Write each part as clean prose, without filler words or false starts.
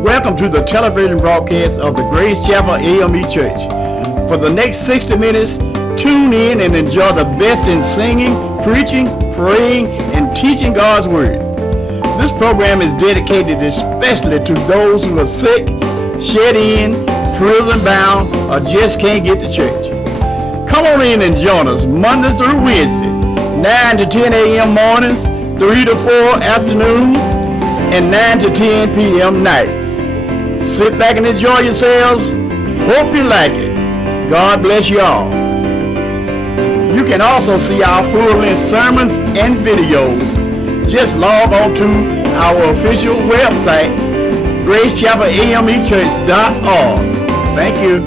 Welcome to the television broadcast of the Grace Chapel AME Church. For the next 60 minutes, tune in and enjoy the best in singing, preaching, praying, and teaching God's Word. This program is dedicated especially to those who are sick, shut in, prison bound, or just can't get to church. Come on in and join us Monday through Wednesday, 9 to 10 a.m. mornings, 3 to 4 afternoons, and 9 to 10 p.m. nights. Sit back and enjoy yourselves. Hope you like it. God bless you all. You can also see our full-length sermons and videos. Just log on to our official website, gracechapel.amechurch.org. Thank you.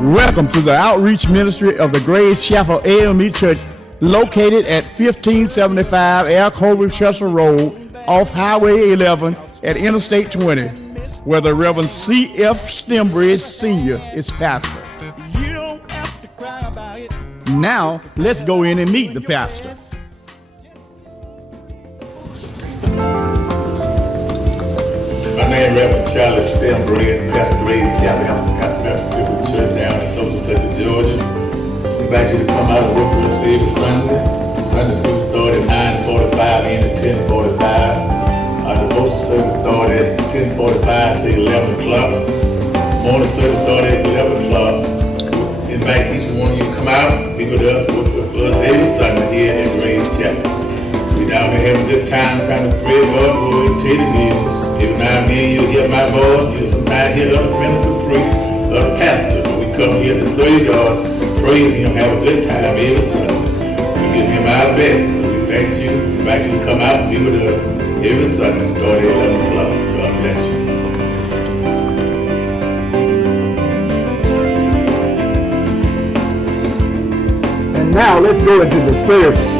Welcome to the outreach ministry of the Grace Chapel AME Church, located at 1575 Air Colby Chester Road, off Highway 11 at Interstate 20, where the Rev. C.F.Stembredge Sr. is pastor. Now, let's go in and meet the pastor. My name is Rev.Stembredge, pastor Grace Chapel. Church down in Social Sector, Georgia. We invite you to come out and work with us every Sunday. Sunday school started at 9:45 and at 10:45. Our devotion service started at 10:45 to 11 o'clock. Morning service started at 11 o'clock. We invite each one of you to come out, be with us, work with us every Sunday here at Grace Chapel. We down there having a good time trying to spread God's word and tell the news. Every now and then you'll hear my voice, you'll sometimes hear other ministers preach. The pastor, we come here to serve God, praise Him, have a good time every Sunday. We give Him our best. So we thank you, invite you to come out and be with us every Sunday, starting at 11 o'clock. God bless you. And now let's go into the service.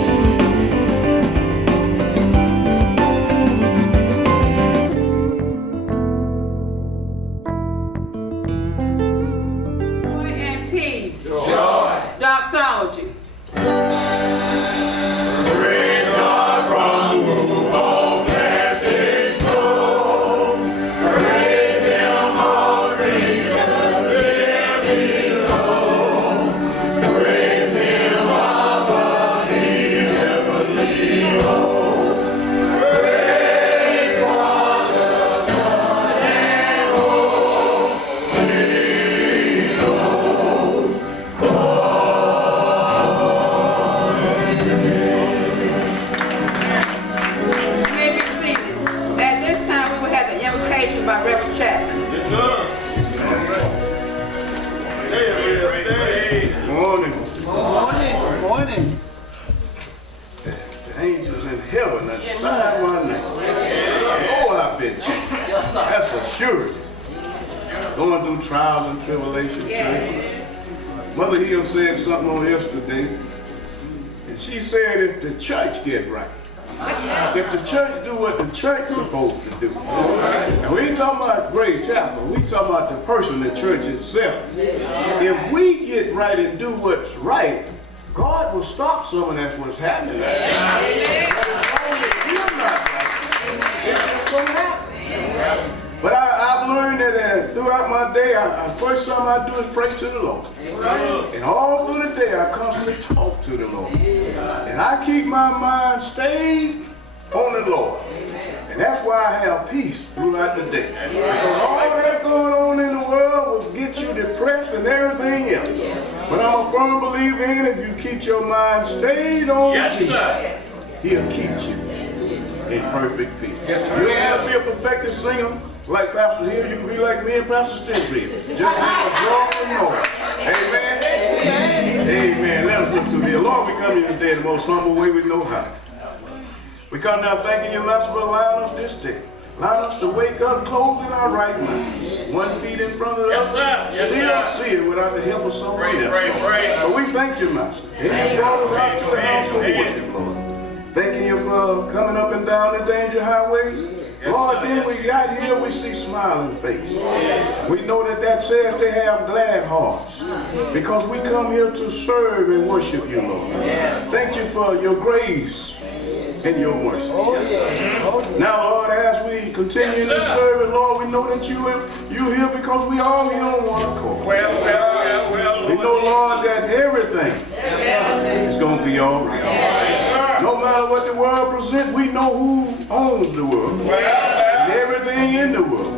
Mother Hill said something on yesterday, and she said if the church get right, if the church do what the church supposed to do, and we ain't talking about Grace Chapel, we talking about the person, the church itself. If we get right and do what's right, God will stop some of that's what's happening. It's just gonna happen. But I've learned that throughout my day, first thing I do is pray to the Lord. And all through the day, I constantly talk to the Lord. And I keep my mind stayed on the Lord. And that's why I have peace throughout the day. Because all that going on in the world will get you depressed and everything else. But I'm a firm believer in if you keep your mind stayed on Jesus, He'll keep you in perfect peace. You don't have to be a perfected singer like Pastor Hill. You can be like me and Pastor Stembredge. Just be a joy and noise. Amen? Amen. Let us look to Thee. Lord, we come here today the most humble way we know how. We come now thanking You, Master, for allowing us this day. Allowing us to wake up clothed in our right mind. One feet in front of the other. Still see it without the help of someone else. So we thank You, Master. And You brought us out to the house of worship, Lord. Thanking You for coming up and down the danger highway. Lord, then we got here, we see smiling faces. We know that says they have glad hearts. Because we come here to serve and worship you, Lord. Thank you for your grace and your mercy. Now, Lord, as we continue to serve it, Lord, we know that you here because we all here on one accord. We know, Lord, that everything is going to be all right. No matter what the world presents, we know who owns the world. And everything in the world.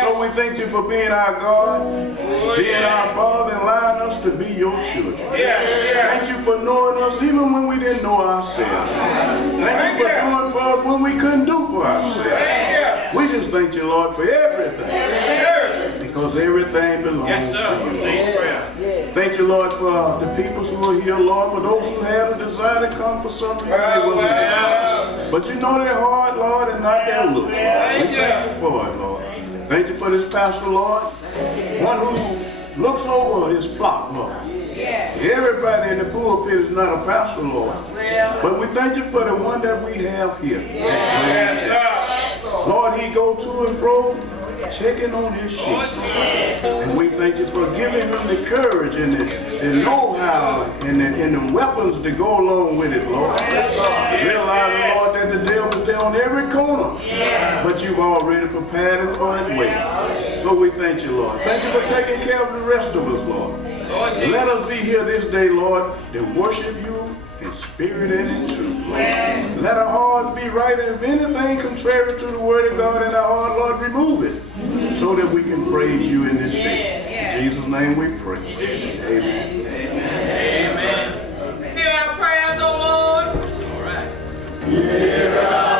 So we thank you for being our God, being our Father, and allowing us to be your children. Thank you for knowing us even when we didn't know ourselves. Thank you for doing for us when we couldn't do for ourselves. We just thank you, Lord, for everything. Because everything belongs to you. Thank you, Lord, for the people who are here, Lord, for those who have a desire to come for something. But you know their heart, Lord, and not their looks, Lord. We thank you for it, Lord. Thank you for this pastor, Lord, one who looks over his flock, Lord. Everybody in the pulpit is not a pastor, Lord. But we thank you for the one that we have here. Lord, he go to and fro, checking on his sheep. And we thank you for giving him the courage and the know-how and the weapons to go along with it, Lord. Realizing, Lord, that the devil is there on every corner. But you've already prepared him for his way. So we thank you, Lord. Thank you for taking care of the rest of us, Lord. Let us be here this day, Lord, to worship you in spirit and in truth, Lord. Let our hearts be right, and if anything contrary to the word of God in our heart, Lord, remove it, so that we can praise you in this day. In Jesus' name we pray. Amen. Amen. Hear our prayers, O Lord. That's all right. Hear our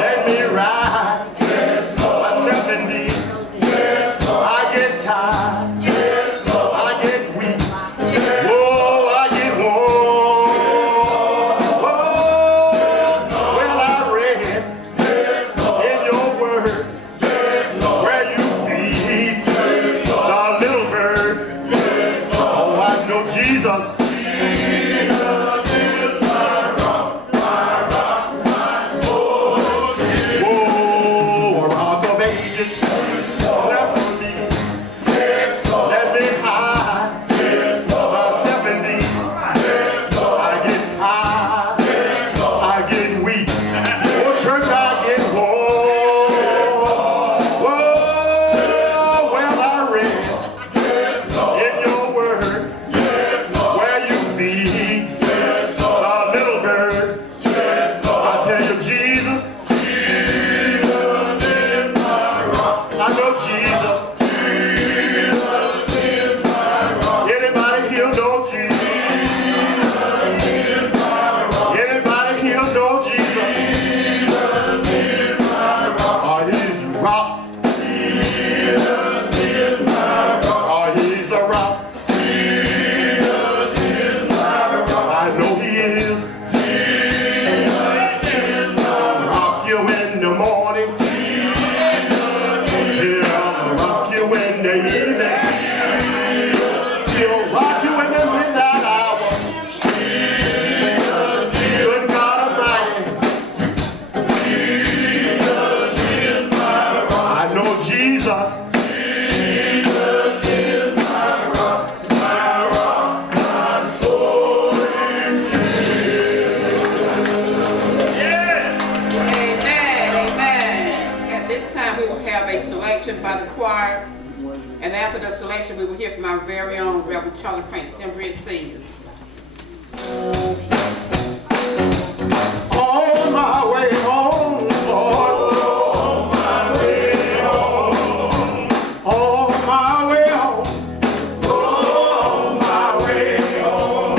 Let selection by the choir. And after the selection, we will hear from our very own Rev.Stembredge Senior. On my way home, Lord. On my way home. On my way home. On my way home.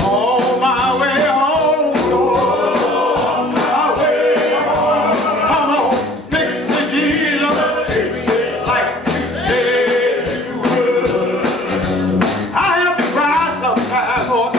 On my way home, Lord. On my way home. Come on, fix it, Jesus. Fix it like you said you would. I have to cry sometimes, Lord.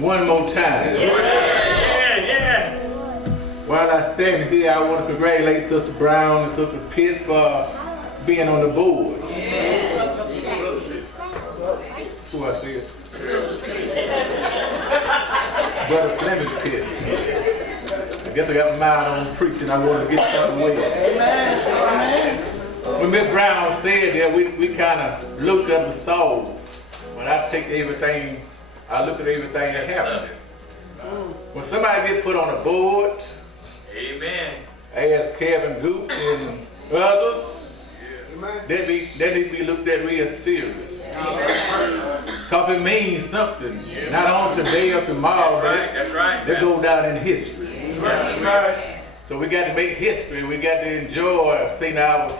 One more time. Yeah. While I stand here, I want to congratulate Sister Brown and Sister Pitt for being on the board. Who I see? Brother Clemens Pitt. I guess I got my mind on preaching. I want to get something away. Amen. When Miss Brown said that, we kind of looked at the soul. When I take everything, I look at everything that happened. When somebody gets put on a board, amen, as Kevin Goop and others, they need to be looked at real serious. Because it means something. Not on today or tomorrow, that's right. They go down in history. So we got to make history. We got to enjoy seeing our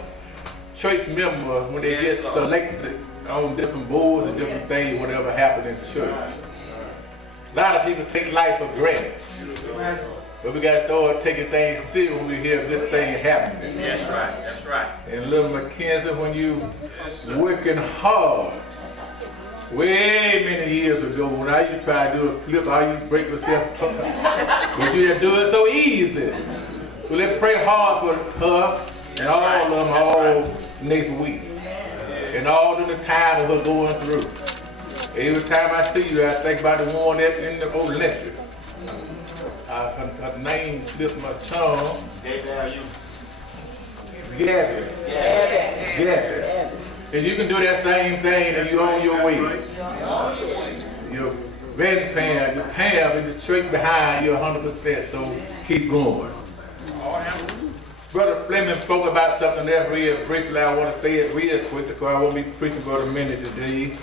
church members when they get selected on different boards and different things, whatever happened in church. A lot of people take life for granted. But we got to start taking things serious when we hear this thing happening. That's right, that's right. And little Mackenzie, when you working hard, way many years ago, when I used to try to do a flip, I used to break myself up. But you just do it so easy. So let's pray hard for her and all of them all next week. And all of the time of her going through. Every time I see you, I think about the one that's in the Olympics. Her name slipped my tongue. Gabby. And you can do that same thing and you're on your way. Your grandparents, your parents, and the church behind you 100%, so keep going. Brother Fleming spoke about something else real briefly. I want to say it real quick because I won't be preaching for a minute today.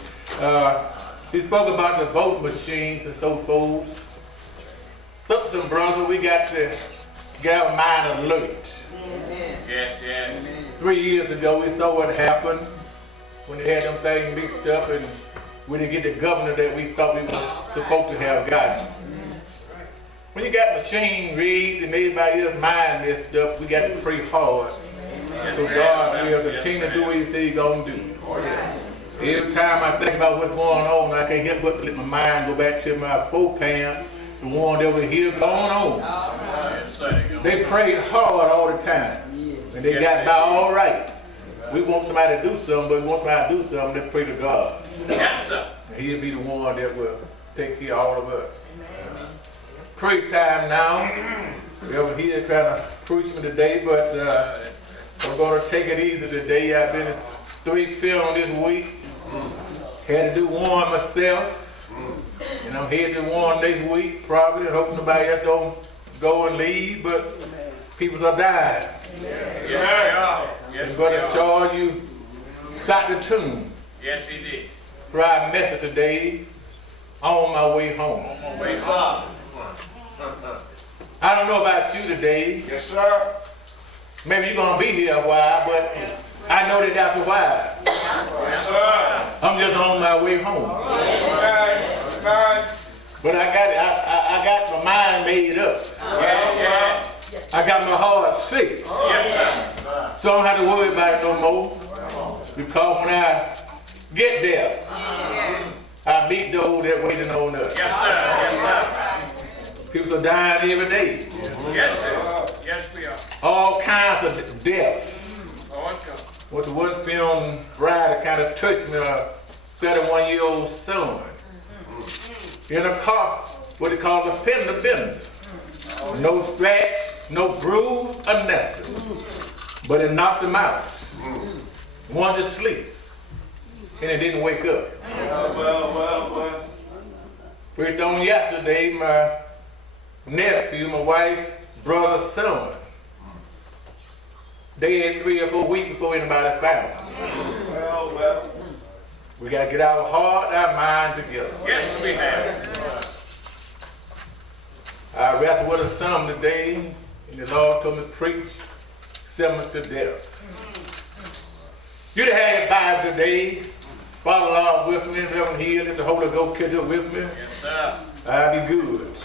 He spoke about the voting machines and so forth. Sisters and brothers, we got to get our mind alert. Yes. 3 years ago, we saw what happened when they had them things mixed up and we didn't get the governor that we thought we were supposed to have gotten. When you got machine reads and everybody else's mind messed up, we got to pray hard. So God will continue to do what He said He's going to do. Every time I think about what's going on, I can't help but let my mind go back to my foreparents, the one that was here going on. They prayed hard all the time, and they got by all right. We want somebody to do something, but we want somebody to do something, let's pray to God. And He'll be the one that will take care of all of us. Praise time now. We're here trying to preach me today, but I'm going to take it easy today. I've been in 3 films this week. Had to do one myself. And I'm headed to one next week, probably. Hope nobody else don't go and leave, but people are dying. I'm going to charge you shot the tune. Yes, he did. Friday message today, on my way home. On my way home. I don't know about you today. Yes, sir. Maybe you're going to be here a while, but I know that after a while. Yes, sir. I'm just on my way home. Okay. But I got my mind made up. I got my heart fixed. Yes, sir. So I don't have to worry about it no more. Because when I get there, I meet those that waiting on us. Yes, sir. Yes, sir. People are dying every day. Yes, sir. Yes, we are. All kinds of death. What the one film bride kind of touched me, a 31-year-old son. In a car, what they call a fender bender. No scratch, no bruise, or nothing. But it knocked him out. One to sleep. And it didn't wake up. Well. Preached on yesterday, my nephew, my wife, brother, son. They had 3 or 4 weeks before anybody found them. Well. We got to get our heart, our mind together. Yes, we have. I wrestled with a son today, and the Lord told me to preach sentenced to death. You to have your Bible today. Follow along with me, Reverend Hill, let the Holy Ghost catch up with me. Yes, sir. I'll be good.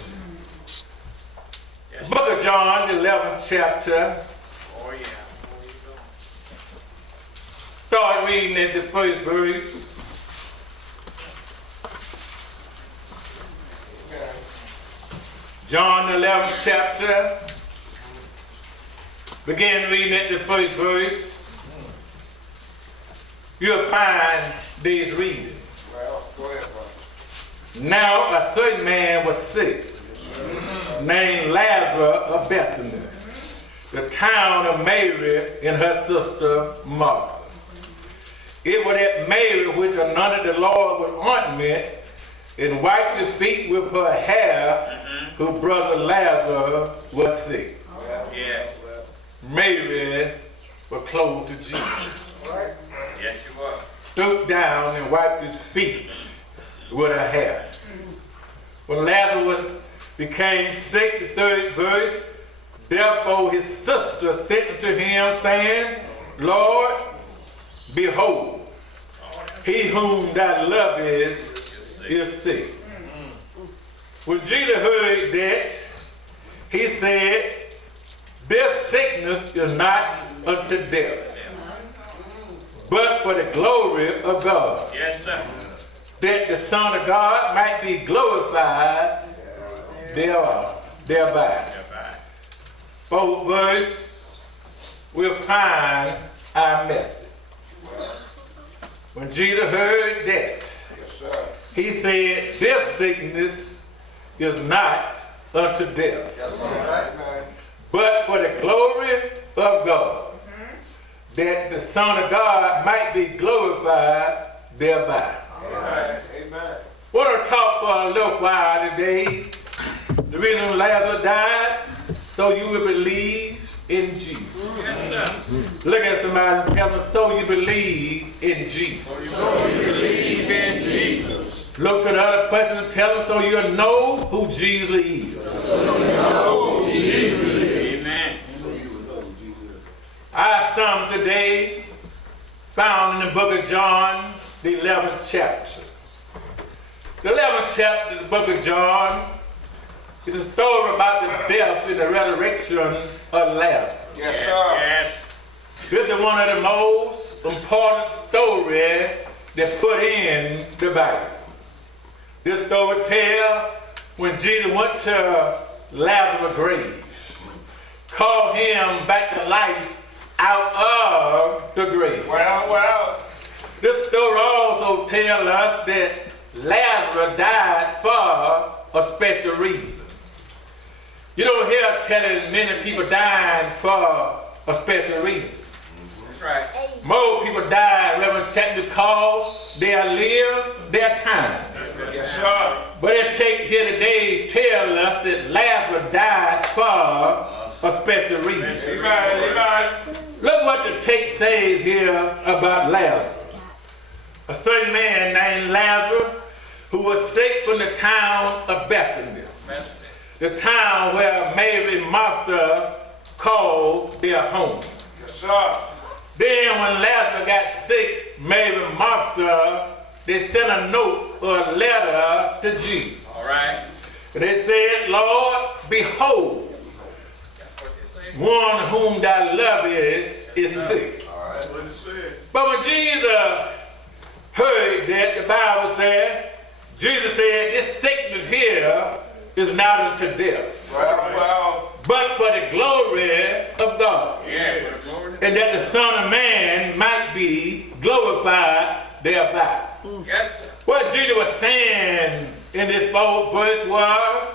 Yes, Book of John, the 11th chapter. Oh, yeah. Start reading at the first verse. John, the 11th chapter. Begin reading at the first verse. You'll find these reading. Well, go ahead, brother. Now a certain man was sick. named Lazarus of Bethany, the town of Mary and her sister Martha. It was that Mary which anointed the Lord with ointment and wiped his feet with her hair, whose brother Lazarus was sick. Yes. Mary was close to Jesus. Yes, you was. Stooped down and wiped his feet with her hair. When Lazarus became sick, the third verse, therefore his sister sent to him, saying, Lord, behold, he whom thou lovest is sick. When Jesus heard that, he said, this sickness is not unto death, but for the glory of God. Yes, sir. That the Son of God might be glorified thereby. Fourth verse, we'll find our message. When Jesus heard that, he said, this sickness is not unto death, but for the glory of God, that the Son of God might be glorified thereby. Amen. Want to talk for a little while today. The reason Lazarus died, so you will believe in Jesus. Yes, sir. Look at somebody and tell them, so you believe in Jesus. So you believe in Jesus. Look to the other person and tell them, so you'll know who Jesus is. So you know who Jesus is. Amen. Our psalm today, found in the book of John, the 11th chapter. The 11th chapter of the book of John is a story about the death and the resurrection of Lazarus. Yes, sir. Yes. This is one of the most important stories that put in the Bible. This story tells when Jesus went to Lazarus' grave, called him back to life out of the grave. Well. This story also tells us that Lazarus died for a special reason. You don't hear telling many people dying for a special reason. That's right. More people die, Reverend Chapter, because they are lived their time. Yes, sir. But it take here today tell us that Lazarus died for a special reason. Amen. Look what the text says here about Lazarus. A certain man named Lazarus who was sick from the town of Bethany, the town where Mary and Martha called their home. Yes, sir. Then when Lazarus got sick, Mary and Martha, they sent a note or a letter to Jesus. All right. They said, Lord, behold, That's what they say. one whom thou lovest is sick. All right, what it said. But when Jesus heard that, the Bible said, Jesus said, this sickness here is not unto death, Well. but for the glory of God, Yeah, for the glory. and that the Son of Man might be glorified thereby. Yes, sir. What Jesus was saying in this fourth verse was,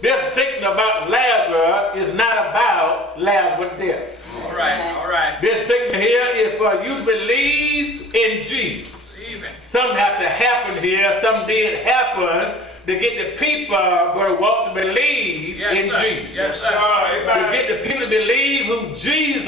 this sickness about Lazarus is not about Lazarus' death. All right. This sickness here is for you to believe in Jesus. Even. Something had to happen here. Something did happen to get the people to walk to believe in Jesus. Yes, sir. To Amen. get the people to believe who Jesus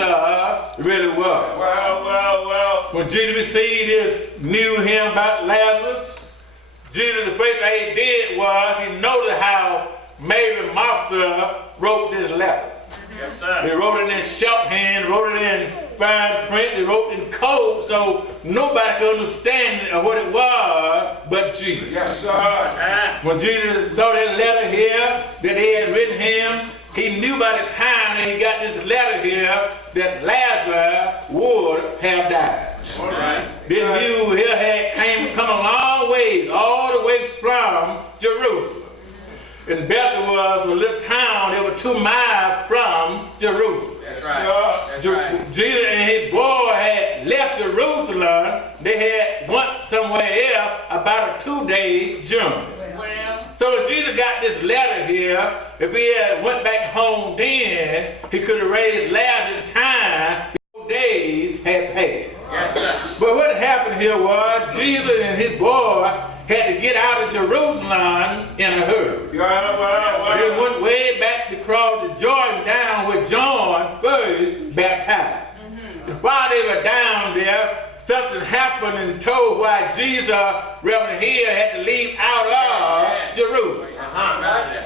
really was. Well. When Jesus received his knew him about Lazarus, Jesus, the first thing he did was he noticed how Mary and Martha wrote this letter. Yes, sir. They wrote it in shorthand, wrote it in fine print, they wrote it in code so nobody could understand what it was but Jesus. Yes, sir. When Jesus saw that letter here that they had written him, he knew by the time that he got this letter here that Lazarus would have died. All right. This news here had come a long way, all the way from Jerusalem. And Bethel was a little town that was 2 miles from Jerusalem. That's right. That's right. Jesus and his boy had left Jerusalem. They had went somewhere else about a 2-day journey. Well, So when Jesus got this letter here, If he had went back home then, he could have raised Lazarus in time. Days had passed. Yes, sir. But what happened here was Jesus and his boy had to get out of Jerusalem in a hurry. They went way back to cross the Jordan down where John first baptized. And while they were down there, something happened and told why Jesus, Reverend Hill, had to leave out of Jerusalem.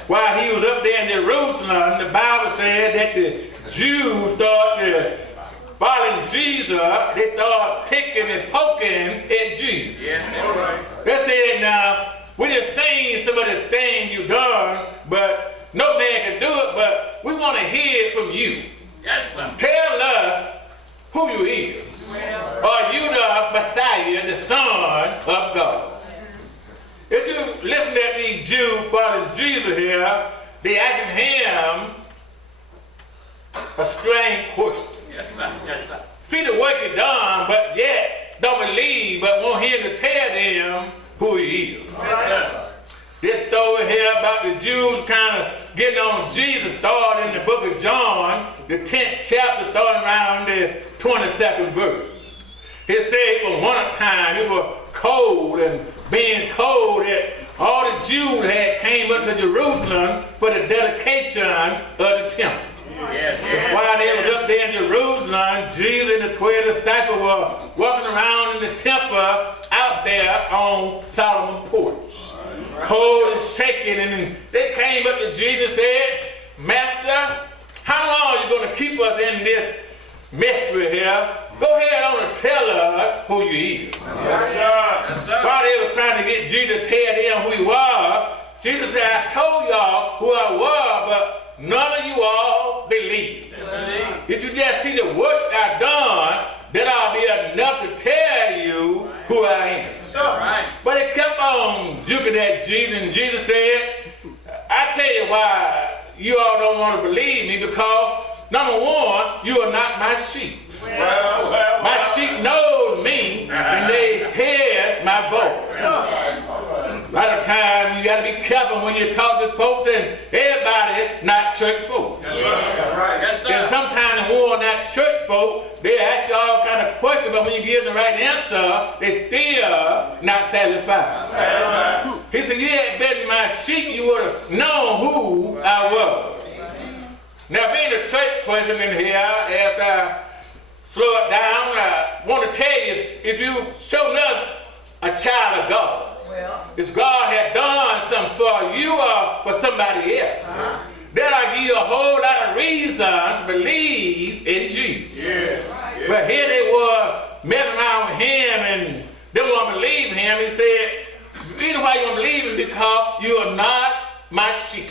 While he was up there in Jerusalem, the Bible said that the Jews started following Jesus. They started picking and poking at Jesus. They said, now, we just seen some of the things you've done, but no man can do it, but we want to hear it from you. Yes, sir. Tell us who you is. Are you the Messiah, the Son of God? If you listen at these Jews following Jesus here, they asking him a strange question. Yes, sir. Yes, sir. See the work he done, but yet don't believe, but want him to tell them who he is. Yes, This story here about the Jews kind of getting on Jesus started in the book of John, the 10th chapter, starting around the 22nd verse. It said it was one time, it was cold, and being cold, that all the Jews had came up to Jerusalem for the dedication of the temple. While they was up there in Jerusalem, Jesus and the 12 disciples were walking around in the temple out there on Solomon's porch. Cold and shaking, and they came up to Jesus and said, Master, how long are you going to keep us in this mystery here? Go ahead on and tell us who you is. Yes, sir. While they were trying to get Jesus to tell them who he was, Jesus said, I told y'all who I was, but none of you all believe. If you just see the work I done, then I'll be enough to tell you who I am. Right. But they kept on juking at Jesus, and Jesus said, I tell you why you all don't want to believe me, because number one, you are not my sheep. My sheep knows me, and they hear my voice. A lot of times you got to be careful when you talk to folks, and everybody not church folks. Yes, sir. And sometimes the one not church folk, they ask you all kind of questions, but when you give them the right answer, they still not satisfied. He said, you had been my sheep, you would have known who I was. Now, being a church person in here, as I slow it down, I want to tell you, if you show us a child of God, if God had done something for you or for somebody else, then I give you a whole lot of reason to believe in Jesus. But here they were messing around with him and didn't want to believe him. He said, the reason why you don't believe is because you are not my sheep.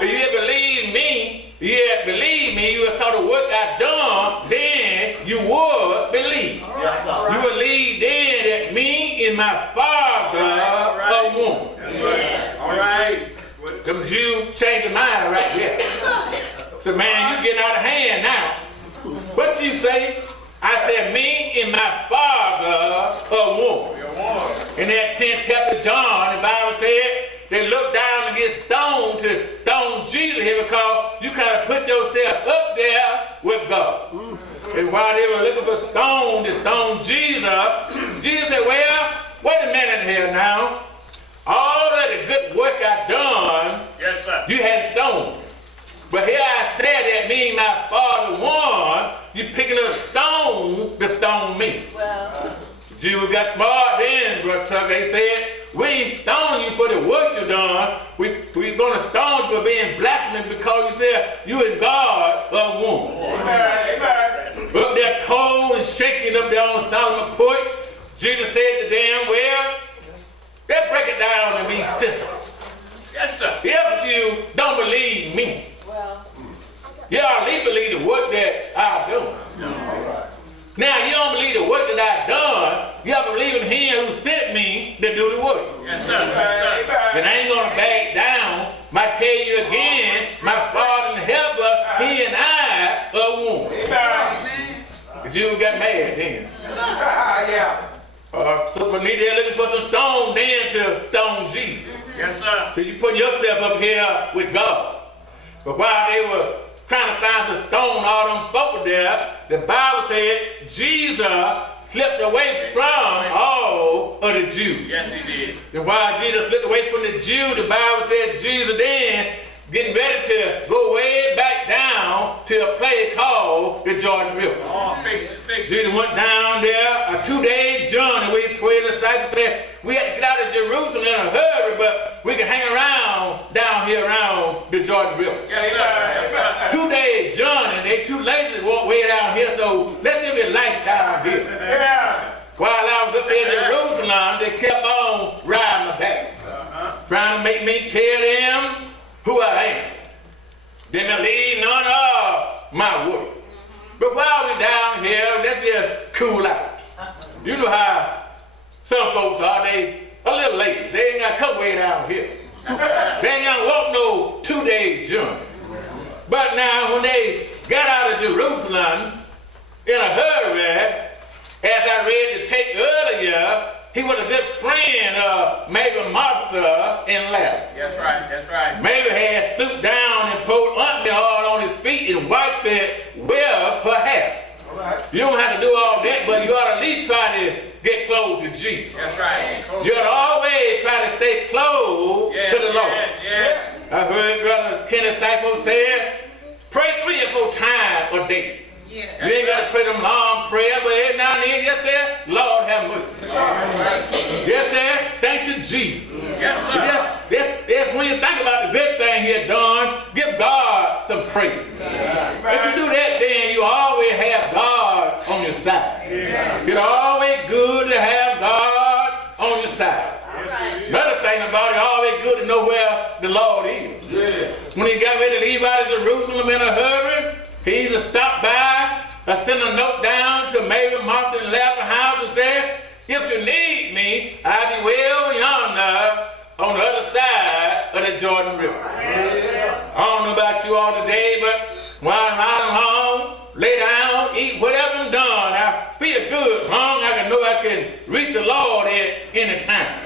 If you had believed me, you would saw the work I done, then you would believe. You would believe then that me and my Father are one. All right. Them Jews changed their mind right there. So man, you getting out of hand now. What you say? I said, me and my Father are one. In that 10th chapter of John, the Bible said, they looked down and get stoned to stone Jesus here because you kind of put yourself up there with God. And while they were looking for stone to stone Jesus, Jesus said, well, wait a minute here now. All of the good work I done, Yes, sir. you had stoned. But here I said that me and my Father one, you picking up stone to stone me. Jews got smart then, Brother Tucker. They said, we ain't stoning you for the work you done. We're going to stone you for being blasphemous because you said you and God are one. Amen. Up there cold and shaking up there on Solomon's porch, Jesus said to them, well, let's break it down and be sensible. Yes, sir. If you don't believe me, you at least believe the work that I've done. Now, you don't believe the work that I've done, you have to believe in him who sent me to do the work. Yes, sir. Yes, sir. And I ain't going to back down. I tell you again, my Father in heaven, he and I are one. Amen. The Jews got mad then. Yeah. So when they're looking for some stone then to stone Jesus. Yes, sir. So you putting yourself up here with God. But while they was trying to find the stone, all them folk were there, the Bible said Jesus slipped away from all of the Jews. Yes, he did. And while Jesus slipped away from the Jews, the Bible said Jesus then getting ready to go way back down to a place called the Jordan River. Oh, fix it. Jesus went down there, a 2-day journey. We 12 disciples said, we had to get out of Jerusalem in a hurry, but we can hang around down here around the Jordan River. Yes, sir. Yes, sir. 2-day journey. They too lazy to walk way down here, so let's live a life down here. Yeah. While I was up there in Jerusalem, they kept on riding my back, trying to make me tell them who I am. Didn't believe none of my word. But while we're down here, let's just cool out. You know how some folks are, they a little lazy. They ain't got to come way down here. They ain't got to walk no 2-day journey. But now when they got out of Jerusalem in a hurry, as I read the text earlier, he was a good friend of Mary, Martha, and Lazarus. That's right. That's right. Mary had stooped down and poured ointment oil on his feet and wiped it with her hair. You don't have to do all that, but you ought to at least try to get close to Jesus. That's right. You ought to always try to stay close to the Lord. Yes. I heard Brother Kenneth Stiple say, pray 3 or 4 times a day. You ain't got to pray them long prayer, but every now and then, yes, sir, Lord have mercy. Yes, sir, thank you, Jesus. Yes, sir. Yes, when you think about the big thing he had done, give God some praise. If you do that, then you always have God on your side. It's always good to have God on your side. Another thing about it, always good to know where the Lord is. When he got ready to leave out of Jerusalem in a hurry, he either stopped by or sent a note down to Mary, Martha, and Lazarus' house and said, if you need me, I'll be well yonder on the other side of the Jordan River. I don't know about you all today, but while I'm riding along, lay down, eat, whatever I'm done, I feel good. Long I can know I can reach the Lord at any time.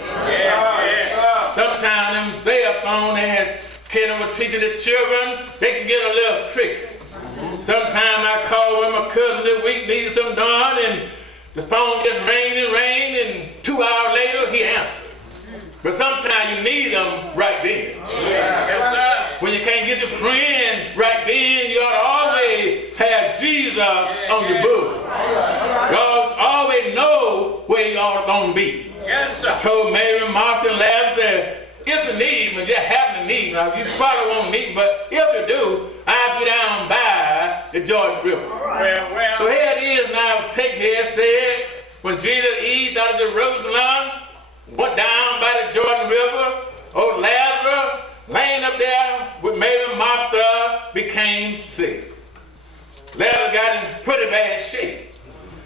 Sometimes them cell phone, as Kenny was teaching the children, they can get a little tricky. Sometimes I call when my cousin this week needs something done, and the phone just rang, and 2 hours later he answers. But sometimes you need them right then. Yes, sir. When you can't get your friend right then, you ought to always have Jesus on your book. God always know where you are going to be. Yes, sir. I told Mary, Martha, and Lazarus, if you need me, just happen to need me. Now, you probably won't need me, but if you do, I'll be down by the Jordan River. Well. So here it is now, take here, said, when Jesus eased out of Jerusalem, went down by the Jordan River, old Lazarus, laying up there with Mary and Martha, became sick. Lazarus got in pretty bad shape.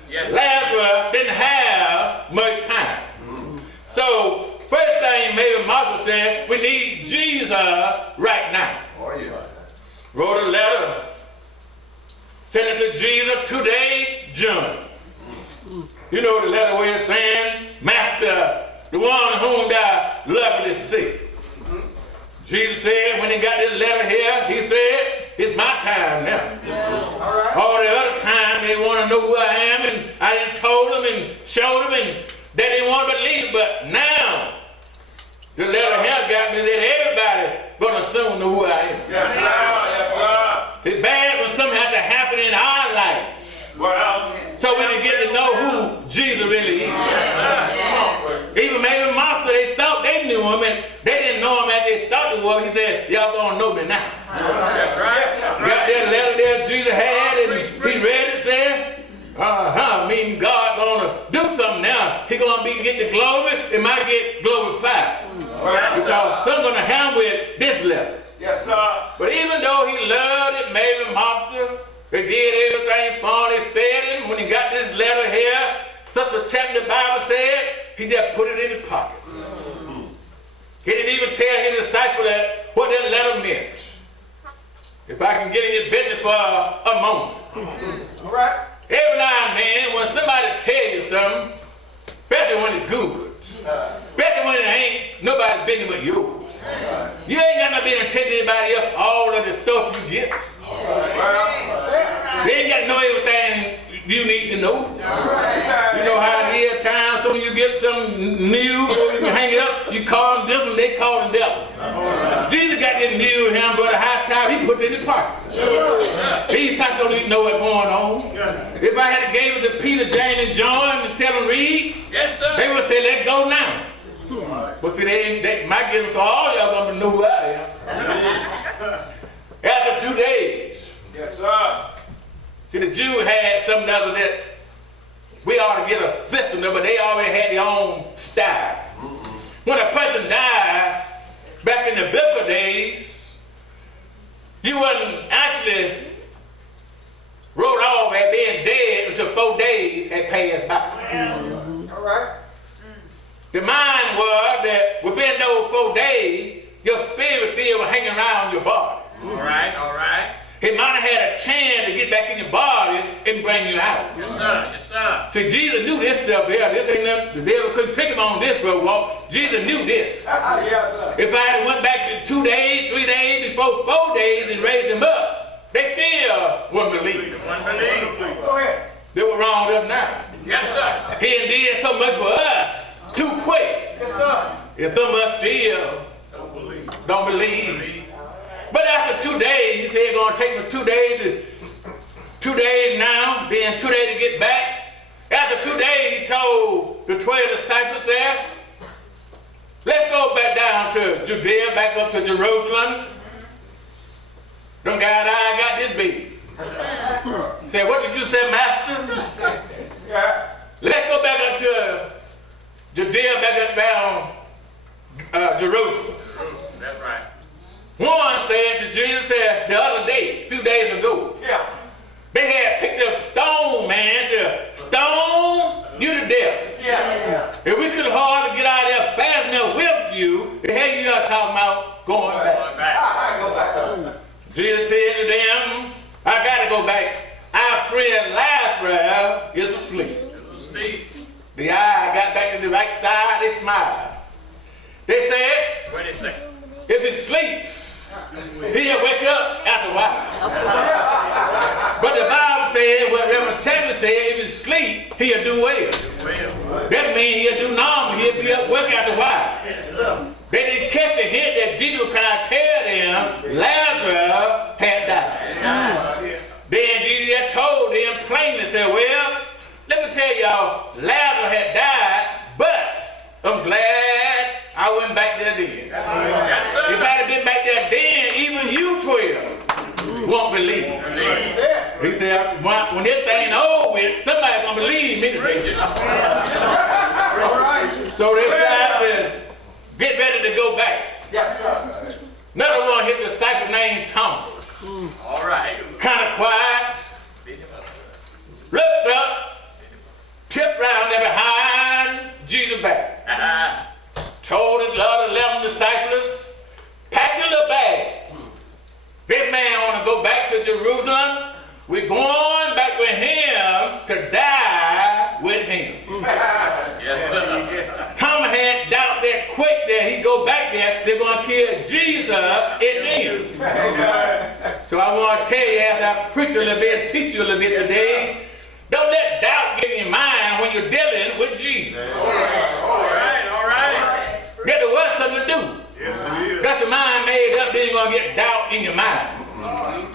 Yes. Lazarus didn't have much time. So, first thing Mary and Martha said, we need Jesus right now. Wrote a letter, sent it to Jesus, 2-day journey. You know the letter where it's saying, Master, the one whom thou lovest is sick. Jesus said, when he got this letter here, he said, it's my time now. All the other time they want to know who I am, and I done told them and showed them, and they didn't want to believe, but now the letter here got me that everybody gonna soon know who I am. Yes, sir. Yes, sir. It's bad when something has to happen in our life, Well, so we can get to know who Jesus really is. yes, sir. Even maybe Martha, they thought they knew him, and they didn't know him as they thought they were. He said, y'all gonna know me now. That's right. Got that letter there Jesus had, and he read it, said, meaning God gonna do something now. He gonna be getting the glory, it might get glorified. Because something's gonna happen with this letter. Yes, sir. But even though he loved it, Mary, Martha, they did everything for him, they fed him. When he got this letter here, such a chapter the Bible said, he just put it in his pocket. He didn't even tell his disciple what that letter meant. If I can get in his business for a moment. All right. Every now and then, when somebody tell you something, especially when it's good, especially when it ain't nobody's business but yours, You ain't got no business telling anybody else all of the stuff you get. They ain't got to know everything you need to know. You know how it is at times, so when you get some news or you can hang it up, you call them different, they call them devil. Jesus got this news with him, but a high time, he put it in his pocket. These types don't even know what's going on. If I had gave it to Peter, James, and John and tell them read, they would say, let's go now. But see, they might get them, so all y'all gonna know who I am. After 2 days, see, the Jews had something other that we ought to get a system of, but they already had their own style. When a person dies, back in the biblical days, you wasn't actually wrote off as being dead until 4 days had passed by. All right. The mind was that within those 4 days, your spirit still was hanging around your body. All right. It might have had a chance to get back in your body and bring you out. Yes, sir. See, Jesus knew this stuff here. This ain't nothing, the devil couldn't trick him on this, Brother Walk. Jesus knew this. Yes, sir. If I had went back to 2 days, 3 days, before 4 days and raised him up, they still wouldn't believe. Go ahead. They were wrong with us now. Yes, sir. He did so much for us too quick. Yes, sir. If some of us still don't believe. But after 2 days, he said it's going to take me 2 days, 2 days now, then 2 days to get back. After 2 days, he told the 12 disciples there, let's go back down to Judea, back up to Jerusalem. Them guys, I got this big. Said, what did you say, Master? Let's go back up to Judea, back up down Jerusalem. That's right. One said to Jesus, said the other day, 2 days ago, they had picked up stone, man, to stone you to death. If we could hardly get out of there fast enough with you, the hell you are talking about going back? Jesus said to them, I got to go back. Our friend Lazarus is asleep. The eye got back to the right side, they smiled. They said, What did he say? if he sleeps, he'll wake up after a while. But the Bible says, what Rev.Stembredge said, if he sleep, he'll do well. That means he'll do normal, he'll be up working after a while. They didn't catch the hint that Jesus was trying to tell them Lazarus had died. Then Jesus had told them plainly, said, well, let me tell y'all, Lazarus had died, but I'm glad I went back there then. Yes, sir. If I had been back there then, even you 12 won't believe. He said, when this thing over with, somebody's going to believe me today. So they decided to get ready to go back. Yes, sir. Another one hit the disciple named Thomas. All right. Kind of quiet. Looked up, tipped around there behind Jesus' back. Told his other 11 disciples, pack your little bag. This man want to go back to Jerusalem. We're going back with him to die with him. Yes, sir. Thomas had doubt that quick that he go back there, they're going to kill Jesus in him. So I want to tell you, as I preach a little bit, teach you a little bit today, don't let doubt get in your mind when you're dealing with Jesus. All right. Get the word something to do. Got your mind made up, then you're going to get doubt in your mind.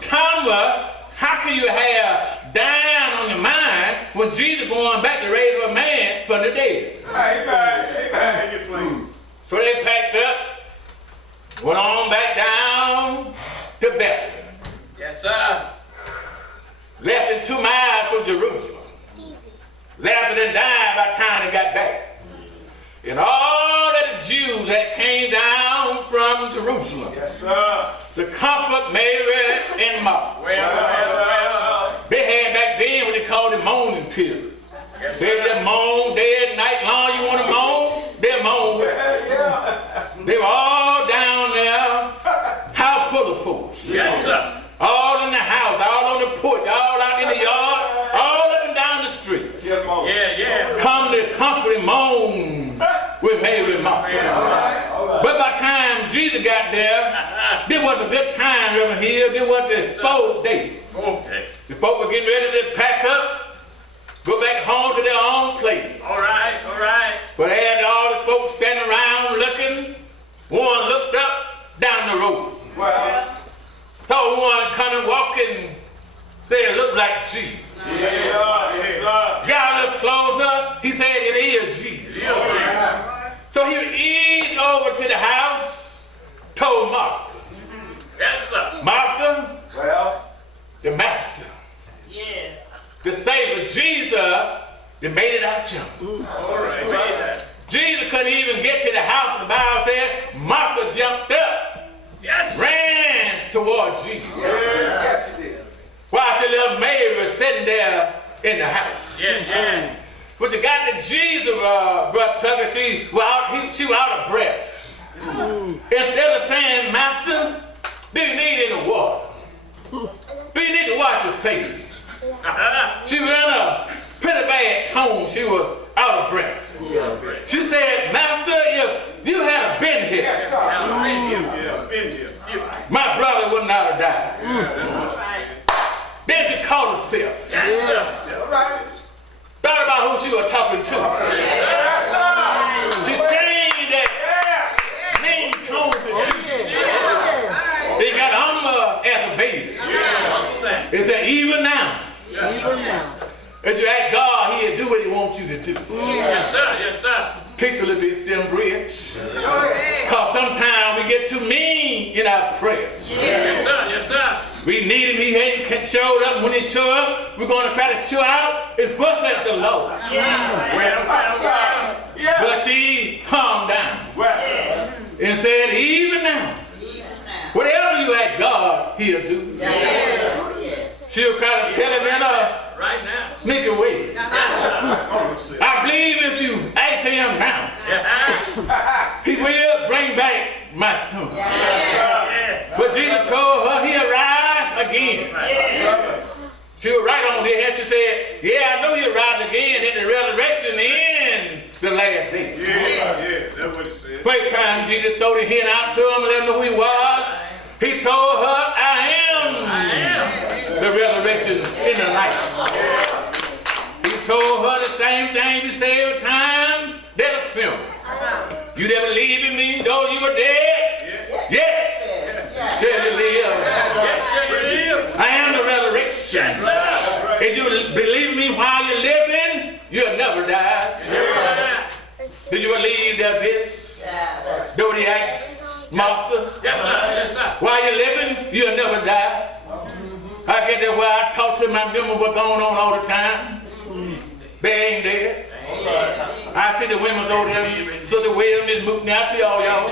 Thomas, how can you have down on your mind when Jesus going back to raise a man from the dead? Amen. So they packed up, went on back down to Bethlehem. Yes, sir. Less than 2 miles from Jerusalem. Lazarus had died by the time they got back. And all of the Jews that came down from Jerusalem, Yes, sir. to comfort Mary and Martha. Well. They had back then what they called the mourning period. Yes, They sir. just moan day and night long. You want to moan? They moan with you. They were all down there, house full of folks. Yes, sir. All in the house, all on the porch, all out in the yard, all up and down the street. Yeah. Come to comfort and moan with Mary and Martha. But by the time Jesus was a good time, Reverend Hill. This was the fourth day. The folks were getting ready to pack up, go back home to their own place. All right, all right. But as all the folks standing around looking, one looked up down the road. Well, Saw one coming walking, said it looked like Jesus. yes, sir. Got a little closer, he said it is Jesus. So he eased over to the house, told Martha. Yes, sir. Martha, Well, the master, Yeah. the Savior, Jesus, they made it out jump. All right. Jesus couldn't even get to the house, the Bible said. Martha jumped up, Yes. ran towards Jesus. yes, he did. While she little Mary was sitting there in the house. Yeah. But you got to Jesus, Brother Tucker, she was out of breath. Instead of saying, Master, do you need any water? Do you need to wash your face? She was in a pretty bad tone. She was out of breath. She said, Master, if you had been here, Yes, sir. Been here. my brother would not have died. Then she called herself. Yes, sir. All right. Thought about who she was talking to. She changed that mean tone to Jesus. They got Alma as a baby. It said, even now. If you ask God, he'll do what he wants you to do. Yes, sir. Yes, sir. Teach a little bit, Stembredge. Because sometimes we get too mean in our prayer. Yes, sir. Yes, sir. We need him, he hadn't showed up. When he showed up, we're going to try to show out and fuss at the Lord. Well. Yeah. But she calmed down Well. and said, even now, whatever you ask God, he'll do. She'll try to tell him in a Right now. sneaky way. I believe if you ask him now, he will bring back my son. But Jesus told her he'll rise again. She was right on there. She said, yeah, I know he'll rise again at the resurrection in the last day. Yeah, that's what he said. First time Jesus threw the hint out to him and let him know who he was. He told her, I am the resurrection in the life. He told her the same thing we say every time there's a film. You that believe in me, though you were dead, yet shall you live. I am the resurrection. If you believe in me while you're living, you'll never die. Do you believe that this? Do he asked Martha? Yes, sir. While you're living, you'll never die. I get that why I talk to my members what's going on all the time. They ain't dead. I see the women's over there, so the William is moving. I see all y'all.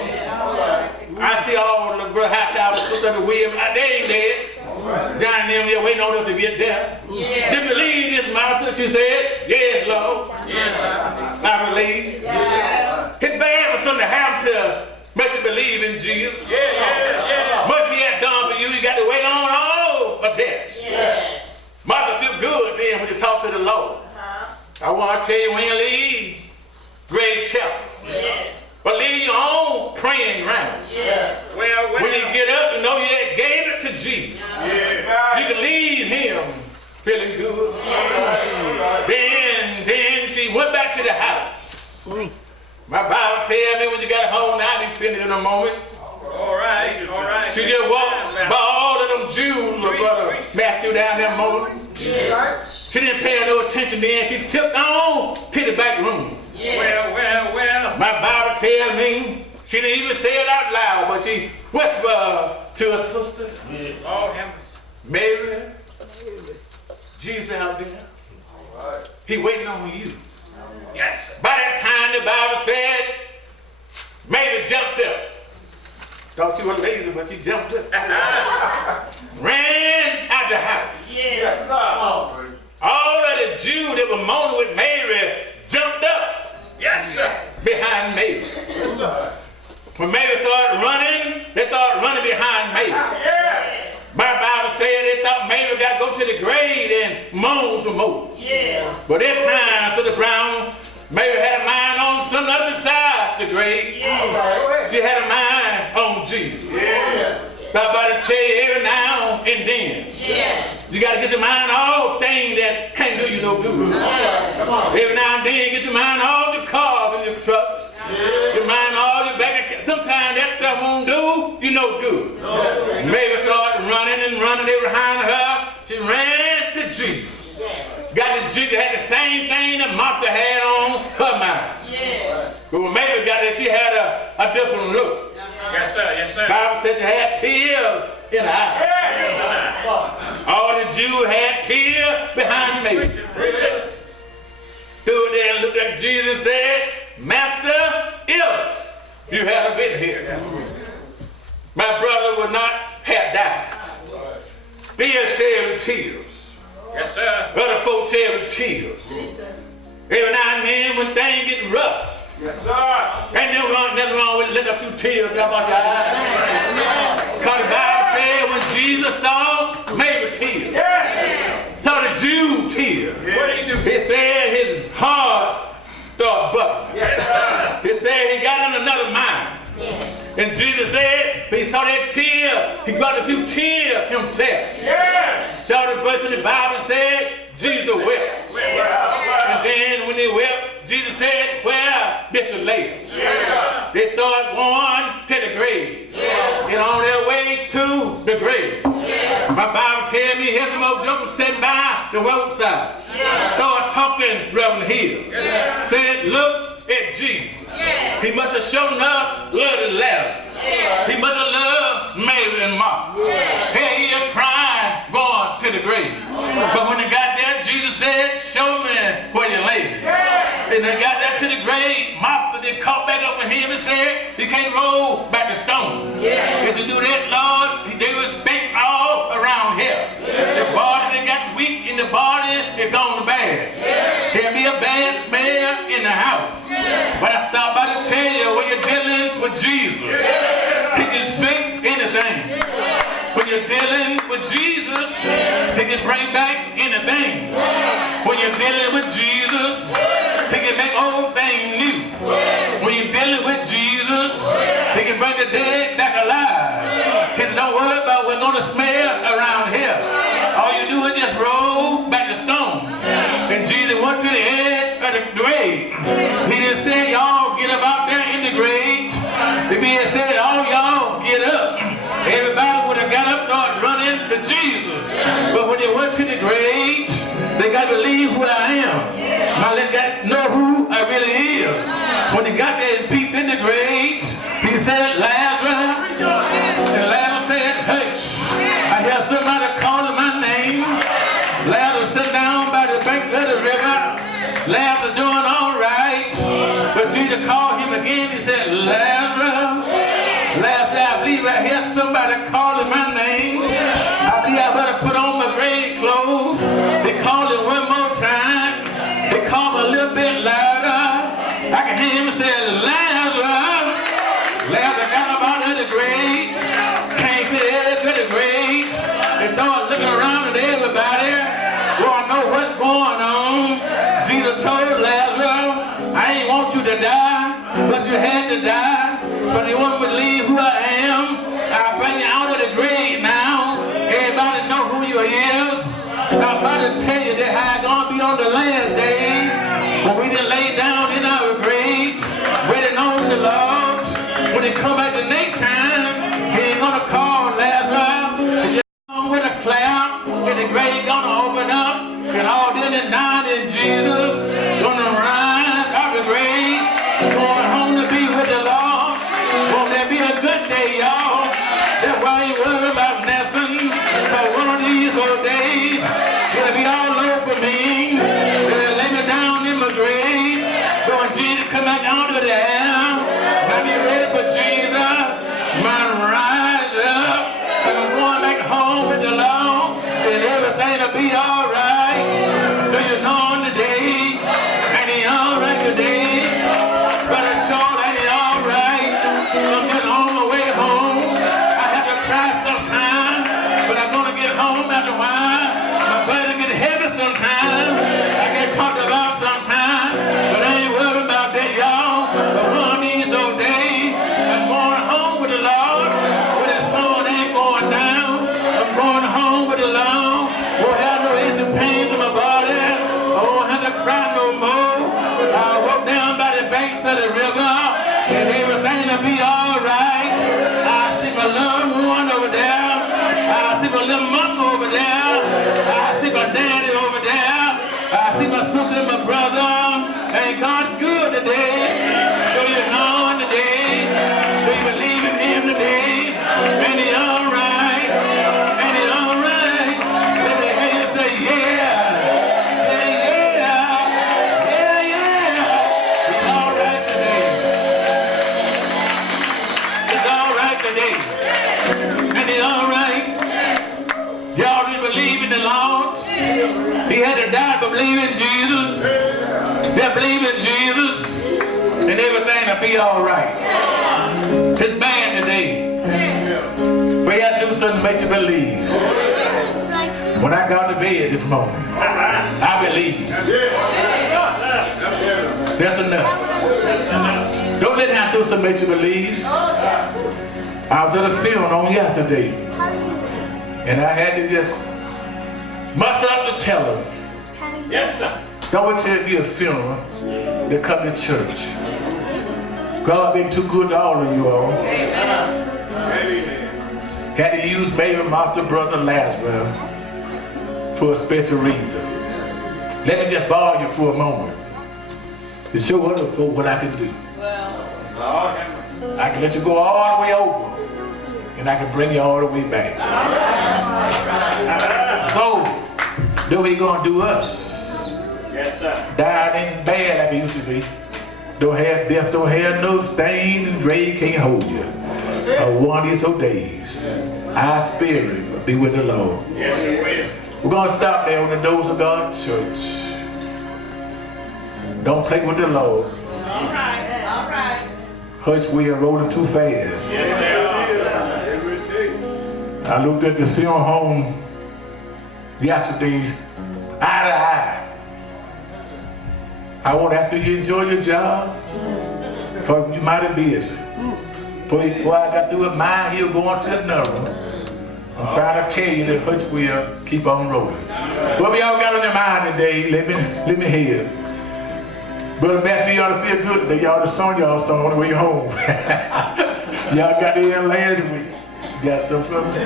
I see all the brother Hightower, Sister William. They ain't dead. John them there waiting on us to get there. Do you believe this, Martha? She said, yes, Lord. Yes, sir. I believe. It's bad for something to happen to make you believe in Jesus. Much he has done for you, you got to wait on all a test. Martha feel good then when you talk to the Lord. I want to tell you when you leave Great Chapel, but leave your own praying ground. When you get up, you know you had gave it to Jesus. You can leave him feeling good. Then she went back to the house. My Bible tells me when you got home, I'll be finished in a moment. All right. She just walked by all of them Jews, brother Matthew down there moment. She didn't pay no attention then. She tipped on to the back room. Well. My Bible tells me she didn't even say it out loud, but she whispered to her sister, All heavens. Mary, Jesus out there. He waiting on you. Yes. By that time, the Bible said, Mary jumped up. Thought she was lazy, but she jumped up. Ran out the house. Yes, sir. All of the Jews that were moaning with Mary jumped up Yes, sir. behind Mary. Yes, sir. When Mary started running, they started running behind Mary. My Bible said they thought Mary got to go to the grave and moan some more. But that time, to the Brown, Mary had a mind on something other beside the grave. She had a mind on Jesus. Stop by to tell you every now and then. Yes. You got to get your mind all things that can't do you no good. Come on. Every now and then, get your mind all the cars and your trucks. Your mind all your back. Sometimes that stuff won't do you no good. Maybe started running and running. They were behind her. She ran to Jesus. Got the Jesus had the same thing that Martha had on her mind. But when Mary got there, she had a different look. Yes, sir. Yes, sir. Bible said she had tears in her eyes. All the Jews had tears behind Mary. Stood there and looked at Jesus and said, Master, if you had been here, my brother would not have died. Still shedding tears. Yes, sir. Other folks shedding tears. Every now and then when things get rough, Yes, sir. ain't nothing wrong with letting a few tears drop out your eyes. Because the Bible said when Jesus saw Mary tears, saw the Jew tears, What did he do? he said his heart started buckling. Yes, sir. He said he got in another mind. And Jesus said, he saw that tear, he got a few tears himself. Yes. Saw the verse in the Bible said, Jesus wept. And then when he wept, Jesus said, where did you lay him? Yes. They started going to the grave. And on their way to the grave. My Bible tells me here's some old jokers sitting by the roadside. Started talking Reverend Hill. Said, look at Jesus. He must have shown up love to Lazarus. He must have loved Mary and Martha. Here he is crying, going to the grave. But when they got there, Jesus said, show me where you lay him. And they got there to the grave. Martha then caught back up with him and said, you can't roll back the stone. Did you do that, Lord? They was bent all around here. The body that got weak in the body is gone to bad. There'll be a bad smell in the house. But I stopped by to tell you when you're dealing with Jesus, he can fix anything. When you're dealing with Jesus, he can bring back anything. When you're dealing with Jesus, he can make old things new. When you're dealing with Jesus, he can bring the dead back alive. He said, don't worry about what's going to smell around here. All you do is just roll back the stone. And Jesus went to the edge of the grave. He didn't say, y'all get up out there in the grave. The man said, all y'all get up. Everybody would have got up and started running to Jesus. But when they went to the grave, they got to believe who I am. Now they got to know who I really is. When he got there and peeped in the grave, he said, Lazarus. And Lazarus said, hush. I hear somebody calling my name. Lazarus sat down by the bank of the river. Lazarus doing all right. But Jesus called him again. He said, Lazarus. Lazarus said, I believe I hear somebody calling my name. I believe I better put on my grave clothes. They called him one more time. They called him a little bit louder. I can hear him say, Lazarus. Lazarus got up out of the grave. Came to the edge of the grave. They started looking around at everybody. Want to know what's going on. Jesus told Lazarus, I ain't want you to die, but you had to die. But you won't believe who I am. I'll bring you out of the grave now. Everybody know who you is. I'm about to tell you that how it's going to be on the last day. When we done lay down in our graves, waiting on the Lord. When they come back the next time, he ain't going to call Lazarus. With a cloud, and the grave gonna open up, and all them that died in Jesus gonna rise out of the grave, going home to be with the Lord. Won't that be a good day, y'all? That's why you worry about nothing. Because one of these old days, it'll be all over me. They'll lay me down in my grave. But when Jesus come back out of the air, I'll be ready for Jesus. Might rise up. I'm going back home with the Lord, and everything will be all right. Do you know on the day? Ain't he all right today? But it's all ain't he all right? I'm getting on my way home. I have to cry sometimes, but I'm going to get home after a while. My body get heavy sometimes. I get talked about sometimes, but I ain't worried about that, y'all. But one of these old days, I'm going home with the Lord. But it's so ain't going cry no more. I walk down by the banks of the river, and everything will be all right. I see my little one over there. I see my little mama over there. I see my daddy over there. I see my sister and my brother. Ain't God good today? Do you know him today? Do you believe in him today? And he all right? And he all right? Let me hear you say yeah. Say yeah. Yeah, yeah. He's all right today. He's all right today. And he's all right. Y'all didn't believe in the Lord. He had to die to believe in Jesus. They believe in Jesus, and everything will be all right. It's bad today. But you got to do something to make you believe. When I got to bed this morning, I believe. That's enough. Don't let him do something to make you believe. I was at a funeral on yesterday, and I had to just muster up to tell him. Yes, sir. Don't wait till it be a funeral to come to church. God been too good to all of you all. Amen. Had to use Mary, Martha, brother Lazarus for a special reason. Let me just borrow you for a moment to show other folk what I can do. I can let you go all the way over, and I can bring you all the way back. So, do what he gonna do us? Yes, sir. Died ain't bad like it used to be. Don't have death, don't have no stain, and grave can't hold you. One of these old days, our spirit will be with the Lord. Yes, we're gonna stop there on the doors of God's church. Don't play with the Lord. All right, all right. Hutch, we are rolling too fast. Yes, I looked at the funeral home yesterday, eye to eye. I want to ask you to enjoy your job, because you might be busy. Before I got through with mine, he'll go on to another one. I'm trying to tell you that Hutch will keep on rolling. What we all got on your mind today, let me hear. Brother Matthew, y'all feel good today. Y'all just sung y'all song on the way home. Y'all got the last week. Got some from me.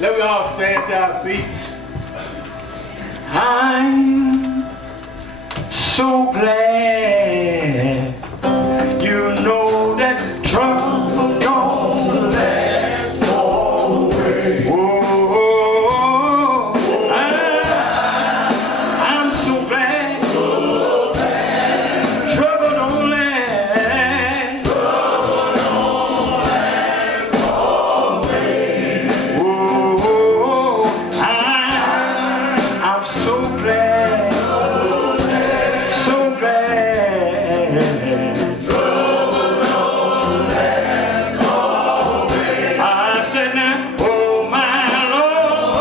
Let me all stand to our feet. I'm so glad you know that trouble don't last always. Oh, I'm so glad trouble don't last. Trouble don't last always. Oh, I'm so glad. So glad. Trouble don't last always. I said now, oh my Lord,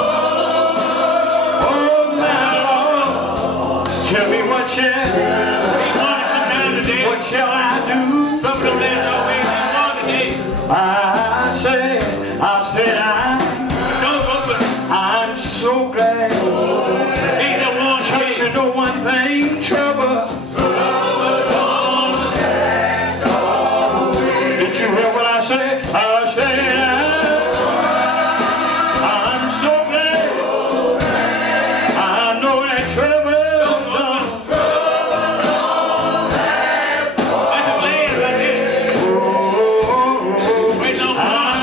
tell me what shall I do? Something that's always been wrong today. I'm so glad. Ain't no one church, you know one thing, trouble. Did you hear what I said? I said, I'm so glad. I know that trouble don't last. That's a land right there. Wait no more.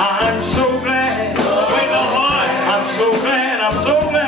I'm so glad. Wait no more. I'm so glad. I'm so glad.